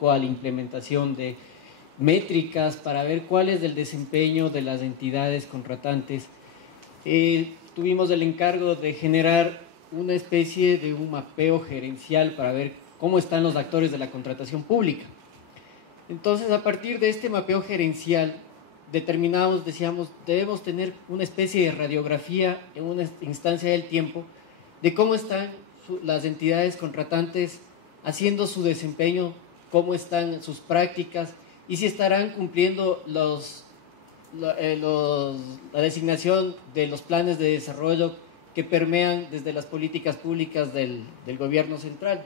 poco a la implementación de métricas para ver cuál es el desempeño de las entidades contratantes. Tuvimos el encargo de generar una especie de un mapeo gerencial para ver cómo están los actores de la contratación pública. Entonces, a partir de este mapeo gerencial, determinamos, decíamos, debemos tener una especie de radiografía en una instancia del tiempo de cómo están las entidades contratantes haciendo su desempeño, cómo están sus prácticas y si estarán cumpliendo la designación de los planes de desarrollo que permean desde las políticas públicas del gobierno central.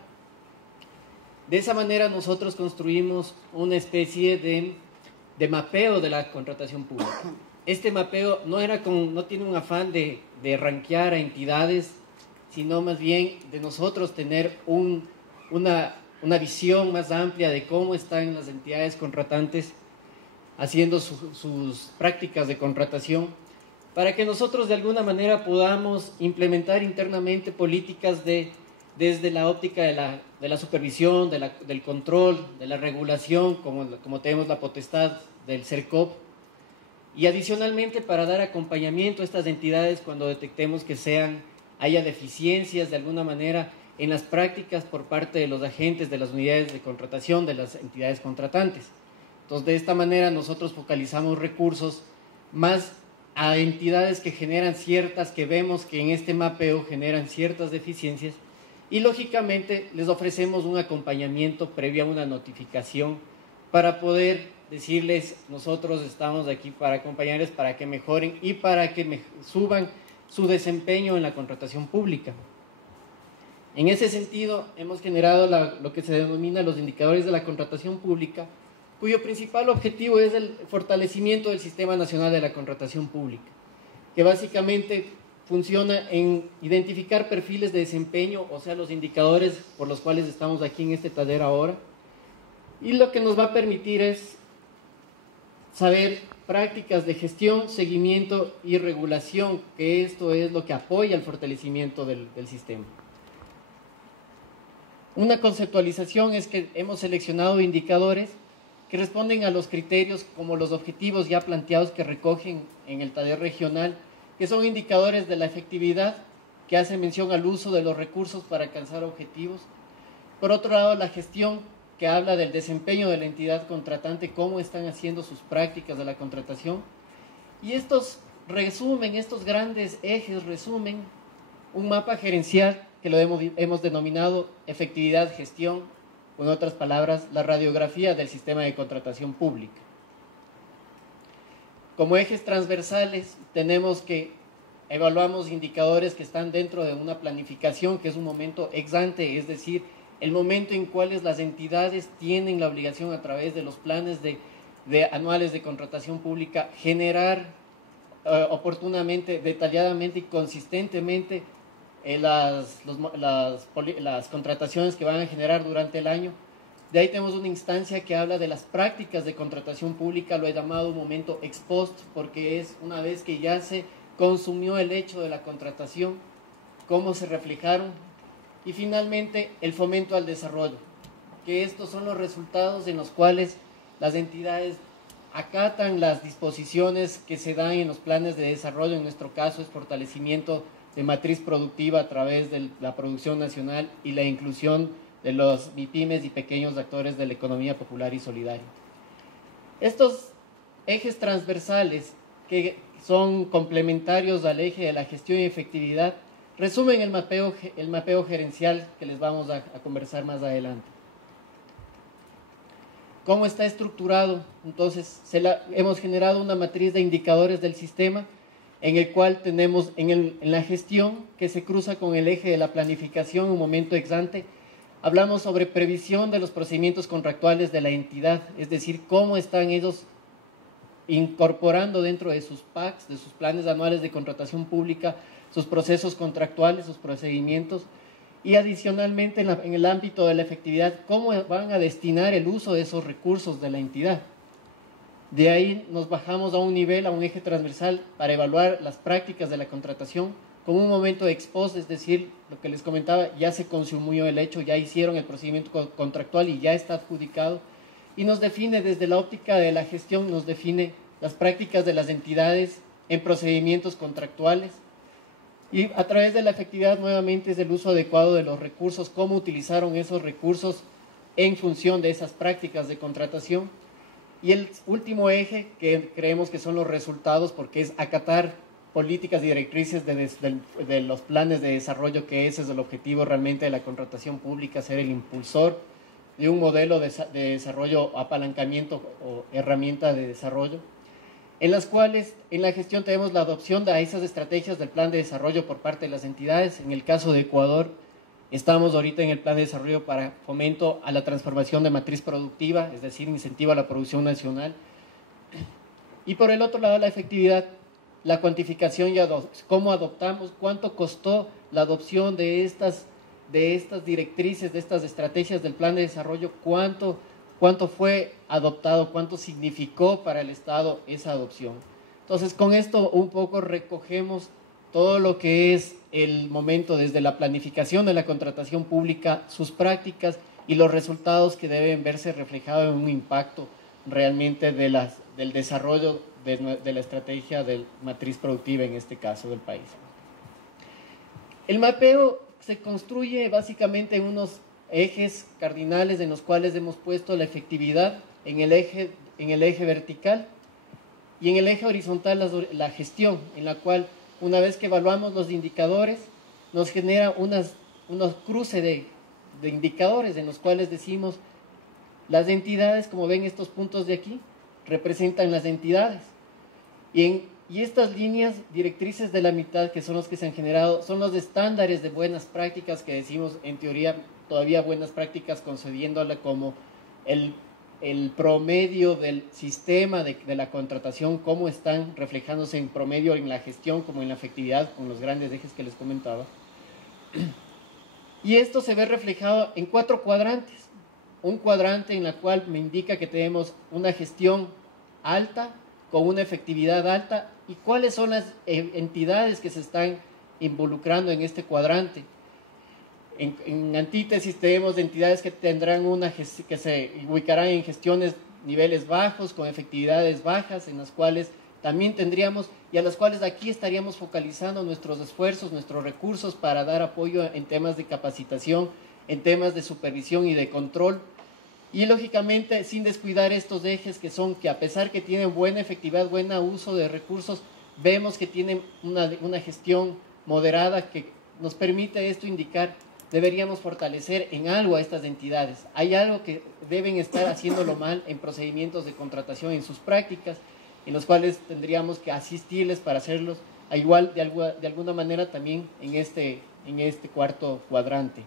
De esa manera nosotros construimos una especie de mapeo de la contratación pública. Este mapeo no tiene un afán de rankear a entidades, sino más bien de nosotros tener una visión más amplia de cómo están las entidades contratantes haciendo sus prácticas de contratación, para que nosotros de alguna manera podamos implementar internamente políticas desde la óptica de la supervisión, del control, de la regulación, como tenemos la potestad del CERCOP, y adicionalmente para dar acompañamiento a estas entidades cuando detectemos que haya deficiencias de alguna manera en las prácticas por parte de los agentes de las unidades de contratación de las entidades contratantes. Entonces, de esta manera nosotros focalizamos recursos más a entidades que vemos que en este mapeo generan ciertas deficiencias y lógicamente les ofrecemos un acompañamiento previo a una notificación para poder decirles, nosotros estamos aquí para acompañarles para que mejoren y para que suban su desempeño en la contratación pública. En ese sentido, hemos generado lo que se denomina los indicadores de la contratación pública, cuyo principal objetivo es el fortalecimiento del Sistema Nacional de la Contratación Pública, que básicamente funciona en identificar perfiles de desempeño, o sea, los indicadores por los cuales estamos aquí en este taller ahora, y lo que nos va a permitir es saber prácticas de gestión, seguimiento y regulación, que esto es lo que apoya el fortalecimiento del sistema. Una conceptualización es que hemos seleccionado indicadores que responden a los criterios como los objetivos ya planteados que recogen en el taller regional, que son indicadores de la efectividad, que hacen mención al uso de los recursos para alcanzar objetivos. Por otro lado, la gestión, que habla del desempeño de la entidad contratante, cómo están haciendo sus prácticas de la contratación. Y estos grandes ejes resumen un mapa gerencial que lo hemos denominado efectividad, gestión, con otras palabras, la radiografía del sistema de contratación pública. Como ejes transversales tenemos que evaluamos indicadores que están dentro de una planificación, que es un momento ex ante, es decir, el momento en cuales las entidades tienen la obligación a través de los planes anuales de contratación pública generar oportunamente, detalladamente y consistentemente las contrataciones que van a generar durante el año. De ahí tenemos una instancia que habla de las prácticas de contratación pública, lo he llamado un momento ex post, porque es una vez que ya se consumió el hecho de la contratación, cómo se reflejaron. Y finalmente, el fomento al desarrollo, que estos son los resultados en los cuales las entidades acatan las disposiciones que se dan en los planes de desarrollo. En nuestro caso es fortalecimiento de matriz productiva a través de la producción nacional y la inclusión de los MIPYMES y pequeños actores de la economía popular y solidaria. Estos ejes transversales, que son complementarios al eje de la gestión y efectividad, resumen el mapeo gerencial que les vamos a conversar más adelante. ¿Cómo está estructurado? Entonces, hemos generado una matriz de indicadores del sistema, en el cual tenemos en la gestión, que se cruza con el eje de la planificación, un momento ex ante. Hablamos sobre previsión de los procedimientos contractuales de la entidad, es decir, cómo están ellos incorporando dentro de sus PACs, de sus planes anuales de contratación pública, sus procesos contractuales, sus procedimientos, y adicionalmente en el ámbito de la efectividad, cómo van a destinar el uso de esos recursos de la entidad. De ahí nos bajamos a un nivel, a un eje transversal para evaluar las prácticas de la contratación, como un momento ex post, es decir, lo que les comentaba, ya se consumió el hecho, ya hicieron el procedimiento contractual y ya está adjudicado, y nos define desde la óptica de la gestión, nos define las prácticas de las entidades en procedimientos contractuales, y a través de la efectividad nuevamente es el uso adecuado de los recursos, cómo utilizaron esos recursos en función de esas prácticas de contratación. Y el último eje que creemos que son los resultados, porque es acatar políticas y directrices de los planes de desarrollo, que ese es el objetivo realmente de la contratación pública, ser el impulsor de un modelo de desarrollo, apalancamiento o herramienta de desarrollo, en las cuales en la gestión tenemos la adopción de esas estrategias del plan de desarrollo por parte de las entidades. En el caso de Ecuador, estamos ahorita en el plan de desarrollo para fomento a la transformación de matriz productiva, es decir, incentivo a la producción nacional. Y por el otro lado, la efectividad, la cuantificación y cómo adoptamos, cuánto costó la adopción de estas directrices, de estas estrategias del plan de desarrollo, cuánto fue adoptado, cuánto significó para el Estado esa adopción. Entonces, con esto un poco recogemos todo lo que es el momento desde la planificación de la contratación pública, sus prácticas y los resultados que deben verse reflejados en un impacto realmente del desarrollo de la estrategia de matriz productiva, en este caso del país. El mapeo se construye básicamente en unos ejes cardinales en los cuales hemos puesto la efectividad en el eje vertical y en el eje horizontal la gestión, en la cual una vez que evaluamos los indicadores nos genera unos cruces de indicadores en los cuales decimos las entidades, como ven estos puntos de aquí, representan las entidades. Y estas líneas directrices de la mitad, que son los que se han generado, son los estándares de buenas prácticas que decimos, en teoría, todavía buenas prácticas, concediéndola como el promedio del sistema de la contratación, cómo están reflejándose en promedio en la gestión como en la efectividad, con los grandes ejes que les comentaba. Y esto se ve reflejado en 4 cuadrantes. Un cuadrante en el cual me indica que tenemos una gestión alta, con una efectividad alta, y cuáles son las entidades que se están involucrando en este cuadrante. En antítesis tenemos entidades que tendrán que se ubicarán en gestiones niveles bajos, con efectividades bajas, en las cuales también tendríamos, y a las cuales aquí estaríamos focalizando nuestros esfuerzos, nuestros recursos para dar apoyo en temas de capacitación, en temas de supervisión y de control. Y lógicamente sin descuidar estos ejes que a pesar que tienen buena efectividad, buen uso de recursos, vemos que tienen una gestión moderada que nos permite esto indicar, deberíamos fortalecer en algo a estas entidades. Hay algo que deben estar haciéndolo mal en procedimientos de contratación, en sus prácticas, en los cuales tendríamos que asistirles para hacerlos igual de alguna manera también en este cuarto cuadrante.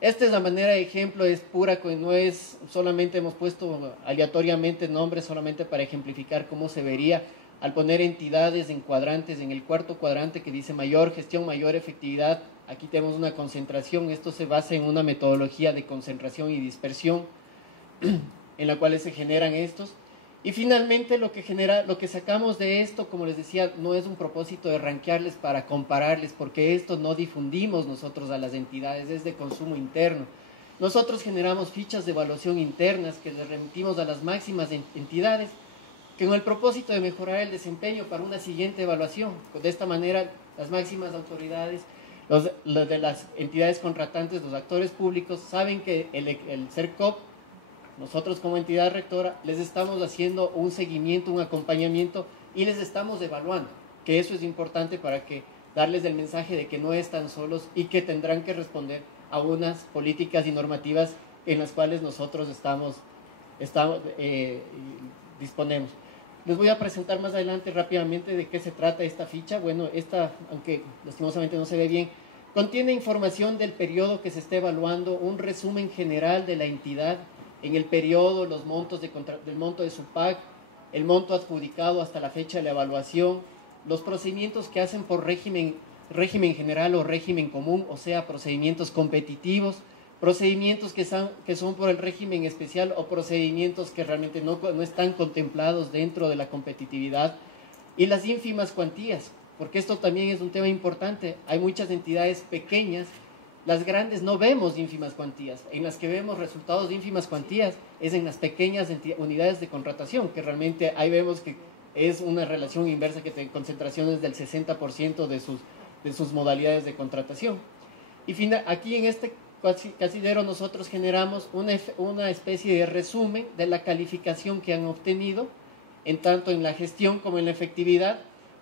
Esta es la manera de ejemplo, es pura, no es solamente hemos puesto aleatoriamente nombres solamente para ejemplificar cómo se vería al poner entidades en cuadrantes. En el cuarto cuadrante que dice mayor gestión, mayor efectividad, aquí tenemos una concentración. Esto se basa en una metodología de concentración y dispersión en la cual se generan estos. Y finalmente lo que sacamos de esto, como les decía, no es un propósito de rankearles para compararles, porque esto no difundimos nosotros a las entidades, es de consumo interno. Nosotros generamos fichas de evaluación internas que les remitimos a las máximas entidades, que con el propósito de mejorar el desempeño para una siguiente evaluación. De esta manera, las máximas autoridades, los de las entidades contratantes, los actores públicos, saben que el CERCOP, nosotros como entidad rectora, les estamos haciendo un seguimiento, un acompañamiento y les estamos evaluando, que eso es importante para que darles el mensaje de que no están solos y que tendrán que responder a unas políticas y normativas en las cuales nosotros disponemos. Les voy a presentar más adelante rápidamente de qué se trata esta ficha. Bueno, esta, aunque lastimosamente no se ve bien, contiene información del periodo que se está evaluando, un resumen general de la entidad, en el periodo, los montos del monto de su PAC, el monto adjudicado hasta la fecha de la evaluación, los procedimientos que hacen por régimen general o régimen común, o sea, procedimientos competitivos, procedimientos que son por el régimen especial o procedimientos que realmente no están contemplados dentro de la competitividad, y las ínfimas cuantías, porque esto también es un tema importante. Hay muchas entidades pequeñas, las grandes no vemos ínfimas cuantías, en las que vemos resultados de ínfimas cuantías es en las pequeñas unidades de contratación, que realmente ahí vemos que es una relación inversa que tiene concentraciones del 60% de sus modalidades de contratación. Y aquí en este casillero nosotros generamos una especie de resumen de la calificación que han obtenido, en tanto en la gestión como en la efectividad,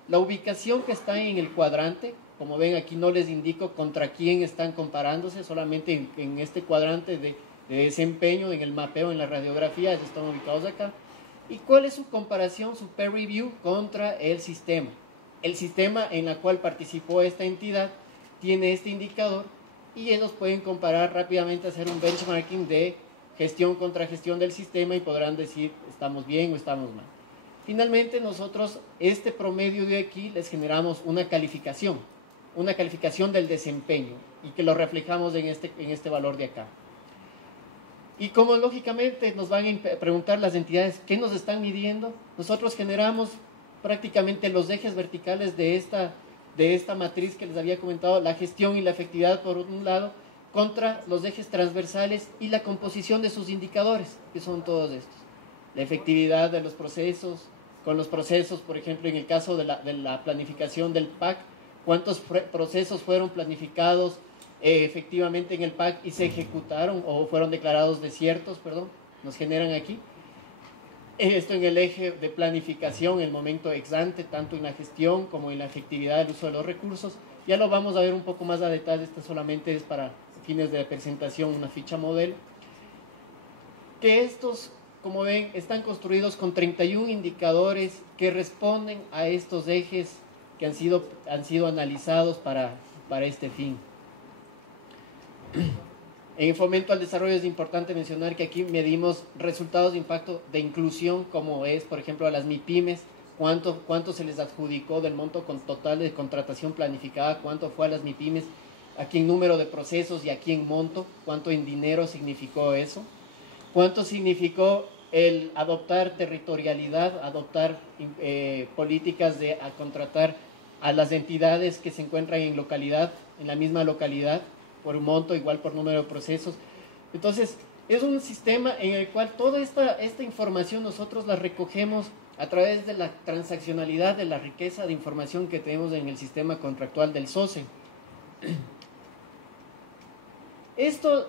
la ubicación que está en el cuadrante. Como ven, aquí no les indico contra quién están comparándose, solamente en este cuadrante de desempeño, en el mapeo, en la radiografía, están ubicados acá. ¿Y cuál es su comparación, su peer review contra el sistema? El sistema en el cual participó esta entidad tiene este indicador y ellos pueden comparar rápidamente, hacer un benchmarking de gestión contra gestión del sistema y podrán decir estamos bien o estamos mal. Finalmente nosotros este promedio de aquí les generamos una calificación del desempeño y que lo reflejamos en este valor de acá. Y como lógicamente nos van a preguntar las entidades qué nos están midiendo, nosotros generamos prácticamente los ejes verticales de esta matriz que les había comentado, la gestión y la efectividad por un lado, contra los ejes transversales y la composición de sus indicadores, que son todos estos. La efectividad de los procesos, con los procesos, por ejemplo, en el caso de la planificación del PAC, cuántos procesos fueron planificados efectivamente en el PAC y se ejecutaron o fueron declarados desiertos, nos generan aquí. Esto en el eje de planificación, el momento ex ante, tanto en la gestión como en la efectividad del uso de los recursos. Ya lo vamos a ver un poco más a detalle, esto solamente es para fines de presentación, una ficha modelo. Que estos, como ven, están construidos con 31 indicadores que responden a estos ejes que han sido analizados para este fin. En fomento al desarrollo es importante mencionar que aquí medimos resultados de impacto de inclusión, como es, por ejemplo, a las MIPYMES, cuánto se les adjudicó del monto total de contratación planificada, cuánto fue a las MIPYMES, aquí en número de procesos y aquí en monto, cuánto en dinero significó eso, cuánto significó el adoptar territorialidad, adoptar políticas de contratar a las entidades que se encuentran en la misma localidad, por un monto, igual por número de procesos. Entonces, es un sistema en el cual toda esta información nosotros la recogemos a través de la transaccionalidad de la riqueza de información que tenemos en el sistema contractual del SOCE. Esto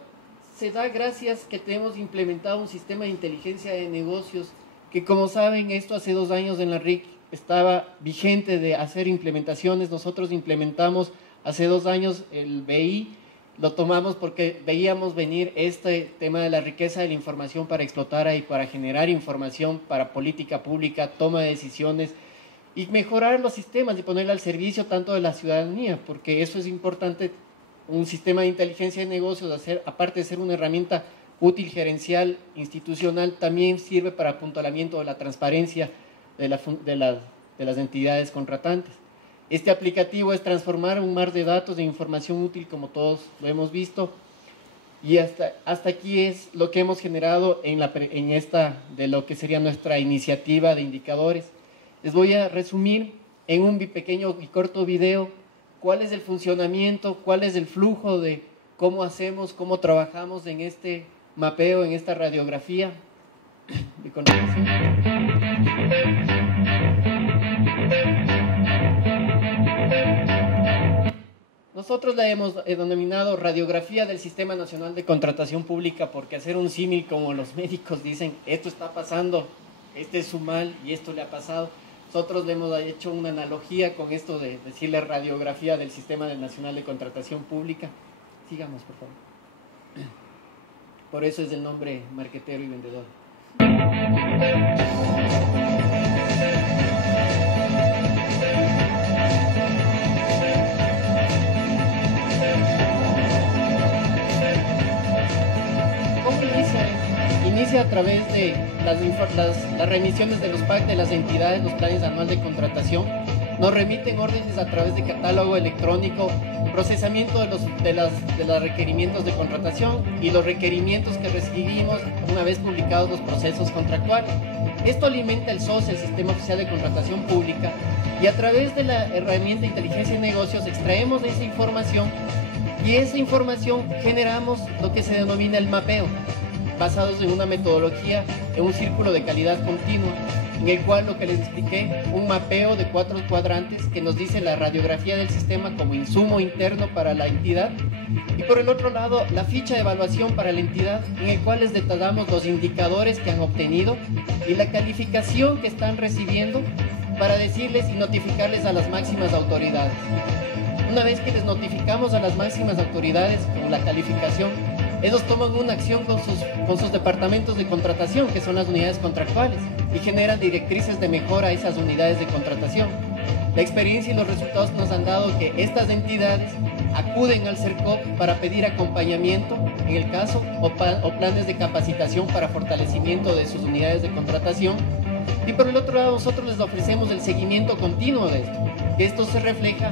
se da gracias que tenemos implementado un sistema de inteligencia de negocios que, como saben, esto hace 2 años en la RIC estaba vigente de hacer implementaciones. Nosotros implementamos hace 2 años el BI, lo tomamos porque veíamos venir este tema de la riqueza de la información para explotar y para generar información para política pública, toma de decisiones y mejorar los sistemas y ponerle al servicio tanto de la ciudadanía, porque eso es importante. Un sistema de inteligencia de negocios, aparte de ser una herramienta útil, gerencial, institucional, también sirve para apuntalamiento de la transparencia de las entidades contratantes. Este aplicativo es transformar un mar de datos de información útil, como todos lo hemos visto, y hasta aquí es lo que hemos generado en esta de lo que sería nuestra iniciativa de indicadores. Les voy a resumir en un pequeño y corto video cuál es el funcionamiento, cuál es el flujo de cómo hacemos, cómo trabajamos en este mapeo, en esta radiografía de contratación. Nosotros la hemos denominado radiografía del Sistema Nacional de Contratación Pública, porque hacer un símil como los médicos dicen, esto está pasando, este es su mal y esto le ha pasado. Nosotros le hemos hecho una analogía con esto de decirle radiografía del Sistema Nacional de Contratación Pública. Sigamos, por favor. Por eso es el nombre marquetero y vendedor. ¿Cómo inicia? Inicia a través de las remisiones de los PAC de las entidades, los planes anuales de contratación. nos remiten órdenes a través de catálogo electrónico, procesamiento de los requerimientos de contratación y los requerimientos que recibimos una vez publicados los procesos contractuales. Esto alimenta el SOS, el Sistema Oficial de Contratación Pública, y a través de la herramienta de inteligencia de negocios extraemos esa información y esa información generamos lo que se denomina el mapeo, basados en una metodología, en un círculo de calidad continua, en el cual lo que les expliqué, un mapeo de 4 cuadrantes que nos dice la radiografía del sistema como insumo interno para la entidad, y por el otro lado la ficha de evaluación para la entidad, en el cual les detallamos los indicadores que han obtenido y la calificación que están recibiendo para decirles y notificarles a las máximas autoridades. Una vez que les notificamos a las máximas autoridades con la calificación, ellos toman una acción con sus departamentos de contratación, que son las unidades contractuales, y generan directrices de mejora a esas unidades de contratación. La experiencia y los resultados nos han dado que estas entidades acuden al CERCOP para pedir acompañamiento, en el caso, o planes de capacitación para fortalecimiento de sus unidades de contratación. Y por el otro lado, nosotros les ofrecemos el seguimiento continuo de esto, que esto se refleja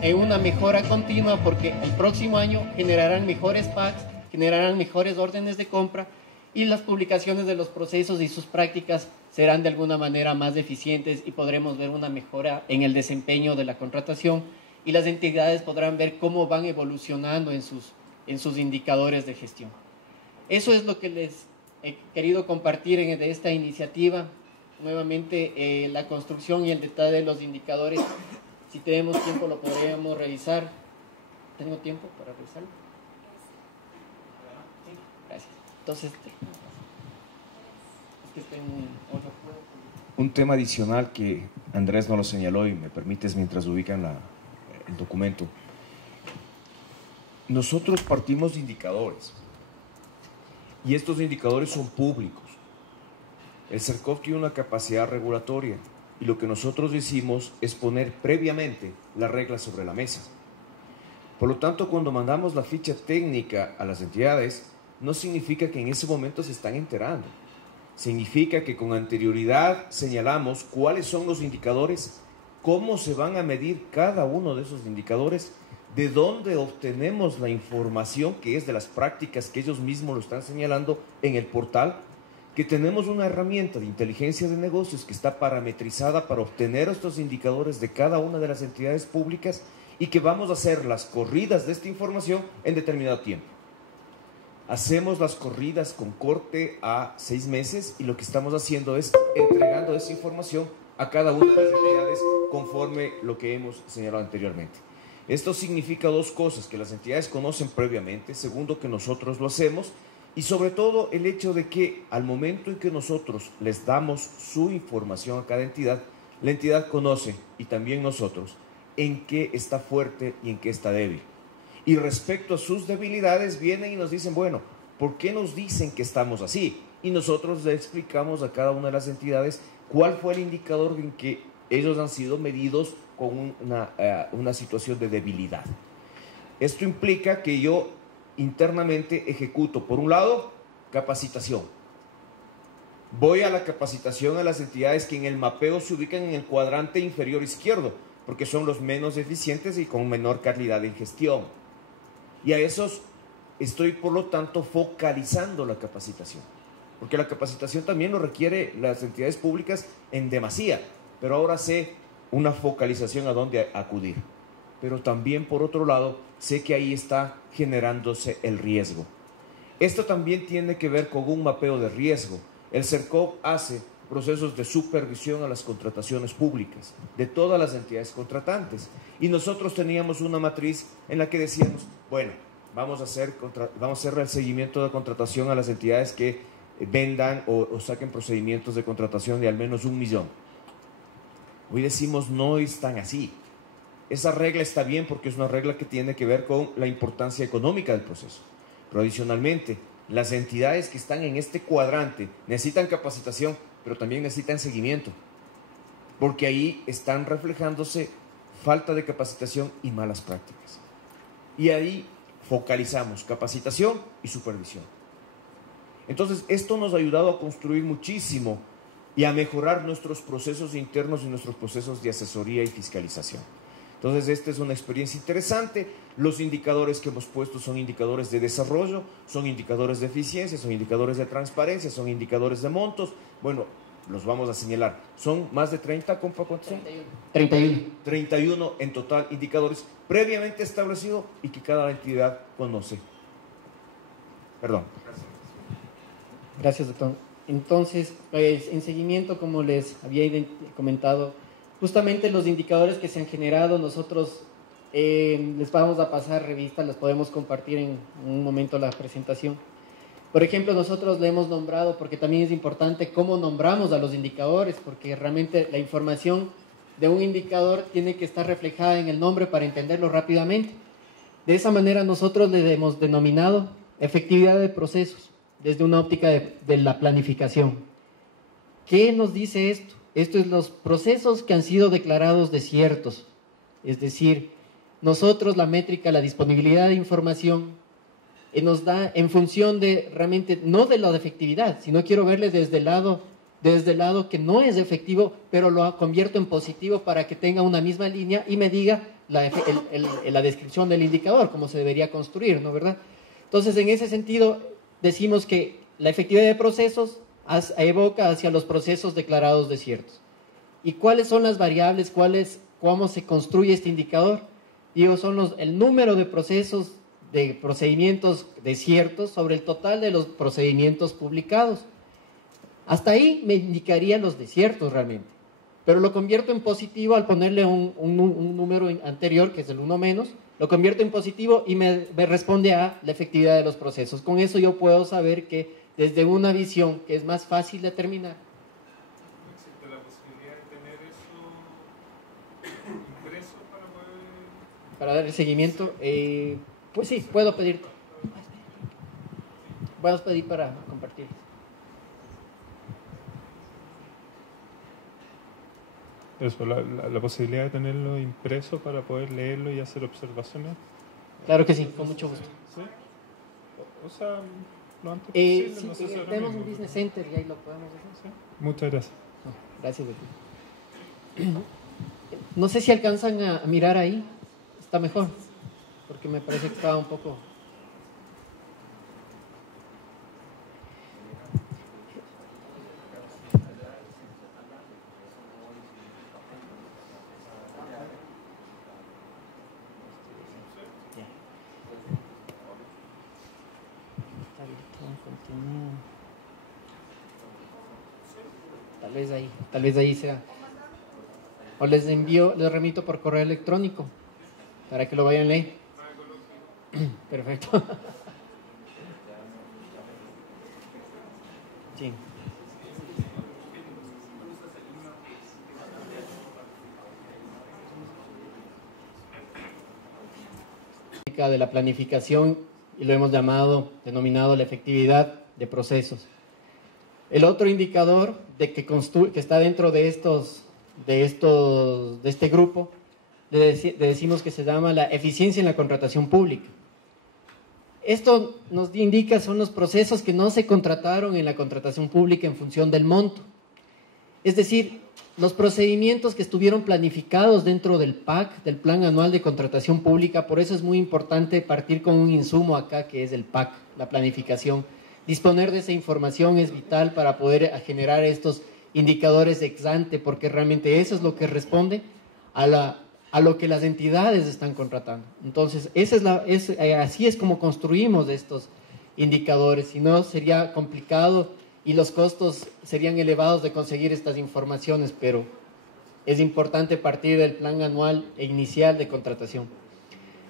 en una mejora continua, porque el próximo año generarán mejores packs, generarán mejores órdenes de compra y las publicaciones de los procesos y sus prácticas serán de alguna manera más eficientes y podremos ver una mejora en el desempeño de la contratación y las entidades podrán ver cómo van evolucionando en sus indicadores de gestión. Eso es lo que les he querido compartir de esta iniciativa. Nuevamente, la construcción y el detalle de los indicadores, si tenemos tiempo lo podríamos revisar. ¿Tengo tiempo para revisarlo? Gracias. Entonces, es que estoy en otro. Un tema adicional que Andrés nos lo señaló y me permites mientras ubican el documento. Nosotros partimos de indicadores y estos indicadores son públicos. El CERCOP tiene una capacidad regulatoria y lo que nosotros decimos es poner previamente las reglas sobre la mesa. Por lo tanto, cuando mandamos la ficha técnica a las entidades, no significa que en ese momento se están enterando. Significa que con anterioridad señalamos cuáles son los indicadores, cómo se van a medir cada uno de esos indicadores, de dónde obtenemos la información que es de las prácticas que ellos mismos lo están señalando en el portal, que tenemos una herramienta de inteligencia de negocios que está parametrizada para obtener estos indicadores de cada una de las entidades públicas y que vamos a hacer las corridas de esta información en determinado tiempo. Hacemos las corridas con corte a 6 meses y lo que estamos haciendo es entregando esa información a cada una de las entidades conforme lo que hemos señalado anteriormente. Esto significa dos cosas: que las entidades conocen previamente, segundo, que nosotros lo hacemos, y sobre todo el hecho de que al momento en que nosotros les damos su información a cada entidad, la entidad conoce, y también nosotros, en qué está fuerte y en qué está débil. Y respecto a sus debilidades vienen y nos dicen, bueno, ¿por qué nos dicen que estamos así? Y nosotros le explicamos a cada una de las entidades cuál fue el indicador en que ellos han sido medidos con una situación de debilidad. Esto implica que yo internamente ejecuto, por un lado, capacitación. Voy a la capacitación a las entidades que en el mapeo se ubican en el cuadrante inferior izquierdo, porque son los menos eficientes y con menor calidad de gestión. Y a esos estoy, por lo tanto, focalizando la capacitación, porque la capacitación también lo requiere las entidades públicas en demasía, pero ahora sé una focalización a dónde acudir. Pero también, por otro lado, sé que ahí está generándose el riesgo. Esto también tiene que ver con un mapeo de riesgo. El CERCOP hace procesos de supervisión a las contrataciones públicas de todas las entidades contratantes, y nosotros teníamos una matriz en la que decíamos, bueno, vamos a hacer el seguimiento de contratación a las entidades que vendan o saquen procedimientos de contratación de al menos 1 millón. Hoy decimos, no es tan así. Esa regla está bien porque es una regla que tiene que ver con la importancia económica del proceso, pero adicionalmente las entidades que están en este cuadrante necesitan capacitación, pero también necesitan seguimiento, porque ahí están reflejándose falta de capacitación y malas prácticas. Y ahí focalizamos capacitación y supervisión. Entonces, esto nos ha ayudado a construir muchísimo y a mejorar nuestros procesos internos y nuestros procesos de asesoría y fiscalización. Entonces, esta es una experiencia interesante. Los indicadores que hemos puesto son indicadores de desarrollo, son indicadores de eficiencia, son indicadores de transparencia, son indicadores de montos. Bueno, los vamos a señalar. ¿Son más de 30, compa? ¿Cuántos son? 31. 31 en total indicadores previamente establecidos y que cada entidad conoce. Perdón. Gracias, doctor. Entonces, pues, en seguimiento, como les había comentado, justamente los indicadores que se han generado, nosotros les vamos a pasar revista, las podemos compartir en un momento la presentación. Por ejemplo, nosotros le hemos nombrado, porque también es importante cómo nombramos a los indicadores, porque realmente la información de un indicador tiene que estar reflejada en el nombre para entenderlo rápidamente. De esa manera nosotros le hemos denominado efectividad de procesos, desde una óptica de la planificación. ¿Qué nos dice esto? Esto es los procesos que han sido declarados desiertos, es decir, nosotros la métrica, la disponibilidad de información, nos da en función de realmente, no de la efectividad, sino quiero verle desde el lado que no es efectivo, pero lo convierto en positivo para que tenga una misma línea y me diga la descripción del indicador, cómo se debería construir, ¿no? ¿Verdad? Entonces, en ese sentido, decimos que la efectividad de procesos evoca hacia los procesos declarados desiertos. ¿Y cuáles son las variables? ¿Cómo se construye este indicador? Digo, son el número de procesos, de procedimientos desiertos sobre el total de los procedimientos publicados. Hasta ahí me indicarían los desiertos realmente, pero lo convierto en positivo al ponerle un número anterior, que es el 1 menos, lo convierto en positivo y me responde a la efectividad de los procesos. Con eso yo puedo saber que desde una visión que es más fácil de determinar. ¿Existe la posibilidad de tener eso impreso Para dar el seguimiento? Pues sí, puedo pedir para compartir. Eso, la posibilidad de tenerlo impreso para poder leerlo y hacer observaciones. Claro que sí, con mucho gusto. ¿Sí? O sea, lo antes posible. Sí, no sé si ahora tenemos mismo, un business center y ahí lo podemos hacer. ¿sí? Muchas gracias. Gracias a ti. No sé si alcanzan a mirar ahí. Está mejor, porque me parece que estaba un poco... Tal vez ahí sea. O les remito por correo electrónico para que lo vayan a leer. Perfecto. Sí. De la planificación, y lo hemos denominado la efectividad de procesos. El otro indicador que está dentro de este grupo, le decimos que se llama la eficiencia en la contratación pública. Esto nos indica son los procesos que no se contrataron en la contratación pública en función del monto. Es decir, los procedimientos que estuvieron planificados dentro del PAC, del Plan Anual de Contratación Pública. Por eso es muy importante partir con un insumo acá que es el PAC, la planificación. Disponer de esa información es vital para poder generar estos indicadores ex ante, porque realmente eso es lo que responde a lo que las entidades están contratando. Entonces, así es como construimos estos indicadores, si no sería complicado y los costos serían elevados de conseguir estas informaciones, pero es importante partir del plan anual e inicial de contratación.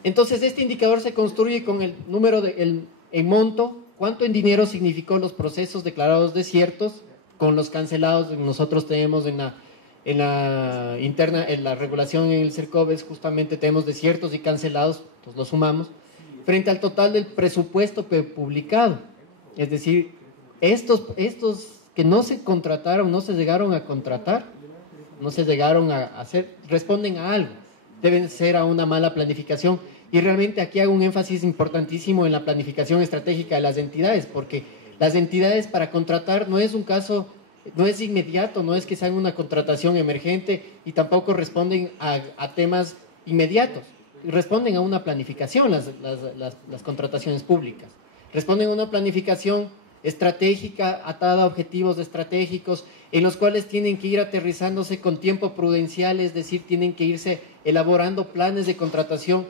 Entonces, este indicador se construye con el número en monto, cuánto en dinero significó los procesos declarados desiertos con los cancelados. Nosotros tenemos en la regulación en el CERCOVES, justamente tenemos desiertos y cancelados, pues los sumamos, frente al total del presupuesto publicado. Es decir, estos que no se contrataron, no se llegaron a contratar, no se llegaron a hacer, responden a algo, deben ser a una mala planificación. Y realmente aquí hago un énfasis importantísimo en la planificación estratégica de las entidades, porque las entidades para contratar no es un caso no es inmediato, no es que sean una contratación emergente y tampoco responden a temas inmediatos. Responden a una planificación las contrataciones públicas. Responden a una planificación estratégica atada a objetivos estratégicos en los cuales tienen que ir aterrizándose con tiempo prudencial, es decir, tienen que irse elaborando planes de contratación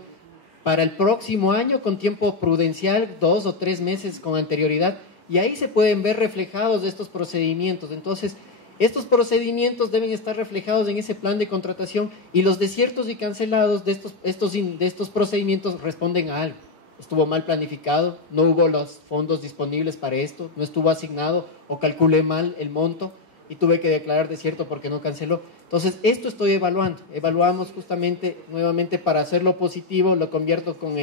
para el próximo año con tiempo prudencial, 2 o 3 meses con anterioridad, y ahí se pueden ver reflejados estos procedimientos. Entonces, estos procedimientos deben estar reflejados en ese plan de contratación y los desiertos y cancelados de estos procedimientos responden a algo. Estuvo mal planificado, no hubo los fondos disponibles para esto, no estuvo asignado o calculé mal el monto y tuve que declarar desierto porque no canceló. Entonces, esto estoy evaluando. Evaluamos justamente, nuevamente, para hacerlo positivo, lo convierto con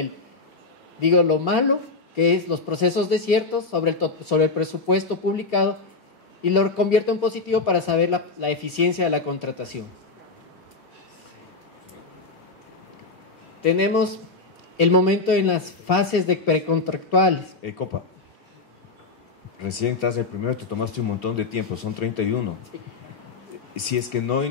lo malo, que es los procesos desiertos sobre el presupuesto publicado, y lo convierto en positivo para saber la eficiencia de la contratación. Tenemos el momento en las fases de precontractuales. Copa, recién estás el primero, te tomaste un montón de tiempo, son 31. Si es que no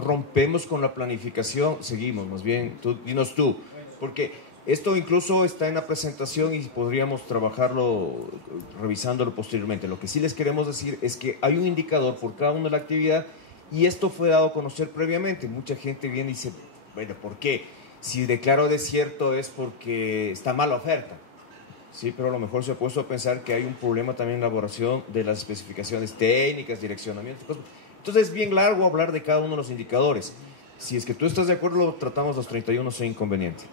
rompemos con la planificación, seguimos, más bien, dinos tú, porque esto incluso está en la presentación y podríamos trabajarlo, revisándolo posteriormente. Lo que sí les queremos decir es que hay un indicador por cada una de la actividad y esto fue dado a conocer previamente. Mucha gente viene y dice, bueno, ¿por qué? Si declaro desierto es porque está mala oferta. Sí, pero a lo mejor se ha puesto a pensar que hay un problema también en la elaboración de las especificaciones técnicas, direccionamiento, cosas. Entonces es bien largo hablar de cada uno de los indicadores. Si es que tú estás de acuerdo, tratamos los 31 sin inconveniente.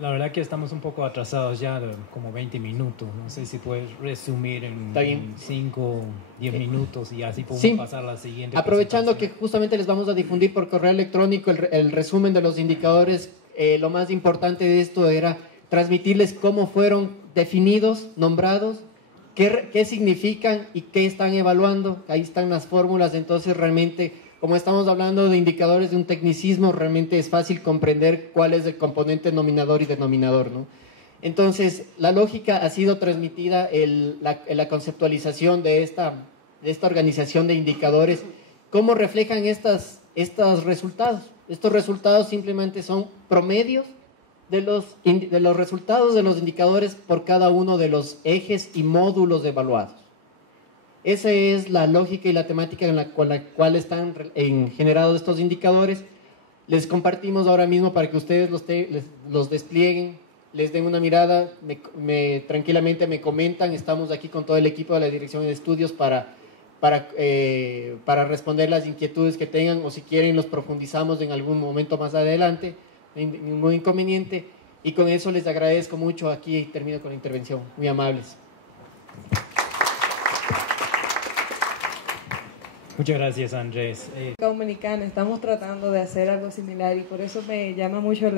La verdad que estamos un poco atrasados ya, como 20 minutos. No sé si puedes resumir en 5, 10 minutos y así podemos pasar a la siguiente. Aprovechando que justamente les vamos a difundir por correo electrónico el resumen de los indicadores, lo más importante de esto era transmitirles cómo fueron definidos, nombrados, qué significan y qué están evaluando. Ahí están las fórmulas, entonces realmente, como estamos hablando de indicadores de un tecnicismo, realmente es fácil comprender cuál es el componente nominador y denominador, ¿no? Entonces, la lógica ha sido transmitida en la conceptualización de esta organización de indicadores. ¿Cómo reflejan estos resultados? Estos resultados simplemente son promedios de los resultados de los indicadores por cada uno de los ejes y módulos evaluados. Esa es la lógica y la temática con la cual están generados estos indicadores. Les compartimos ahora mismo para que ustedes los desplieguen, les den una mirada, tranquilamente me comentan. Estamos aquí con todo el equipo de la Dirección de Estudios para responder las inquietudes que tengan, o si quieren los profundizamos en algún momento más adelante. Ningún inconveniente, y con eso les agradezco mucho. Aquí termino con la intervención, muy amables. Muchas gracias, Andrés. Dominicana, estamos tratando de hacer algo similar y por eso me llama mucho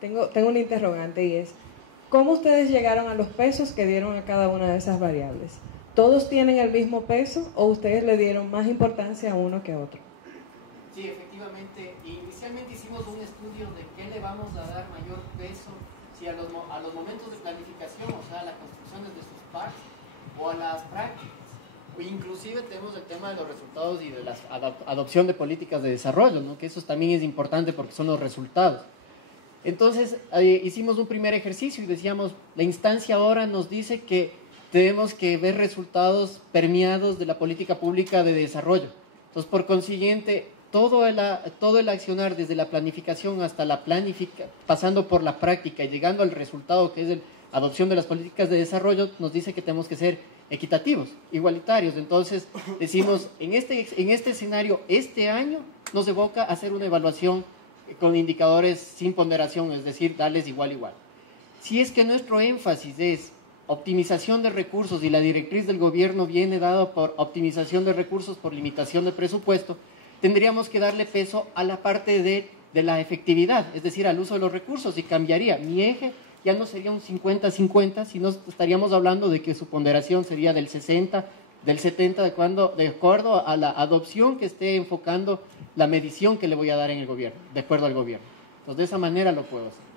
tengo una interrogante, y es ¿cómo ustedes llegaron a los pesos que dieron a cada una de esas variables? ¿Todos tienen el mismo peso o ustedes le dieron más importancia a uno que a otro? Sí, efectivamente, inicialmente hicimos un estudio de qué le vamos a dar mayor peso, si a los momentos de planificación, o sea, a las construcciones de sus parques, o a las prácticas. O inclusive tenemos el tema de los resultados y de la adopción de políticas de desarrollo, ¿no? Que eso también es importante porque son los resultados. Entonces, hicimos un primer ejercicio y decíamos, la instancia ahora nos dice que tenemos que ver resultados permeados de la política pública de desarrollo. Entonces, por consiguiente, todo el accionar desde la planificación hasta pasando por la práctica y llegando al resultado que es la adopción de las políticas de desarrollo, nos dice que tenemos que ser equitativos, igualitarios. Entonces decimos, en este escenario, este año nos evoca hacer una evaluación con indicadores sin ponderación, es decir, darles igual. Si es que nuestro énfasis es optimización de recursos y la directriz del gobierno viene dada por optimización de recursos por limitación de presupuesto, tendríamos que darle peso a la parte de la efectividad, es decir, al uso de los recursos, y cambiaría. Mi eje ya no sería un 50-50, sino estaríamos hablando de que su ponderación sería del 60, del 70, de acuerdo a la adopción que esté enfocando la medición que le voy a dar en el gobierno, de acuerdo al gobierno. Entonces, de esa manera lo puedo hacer.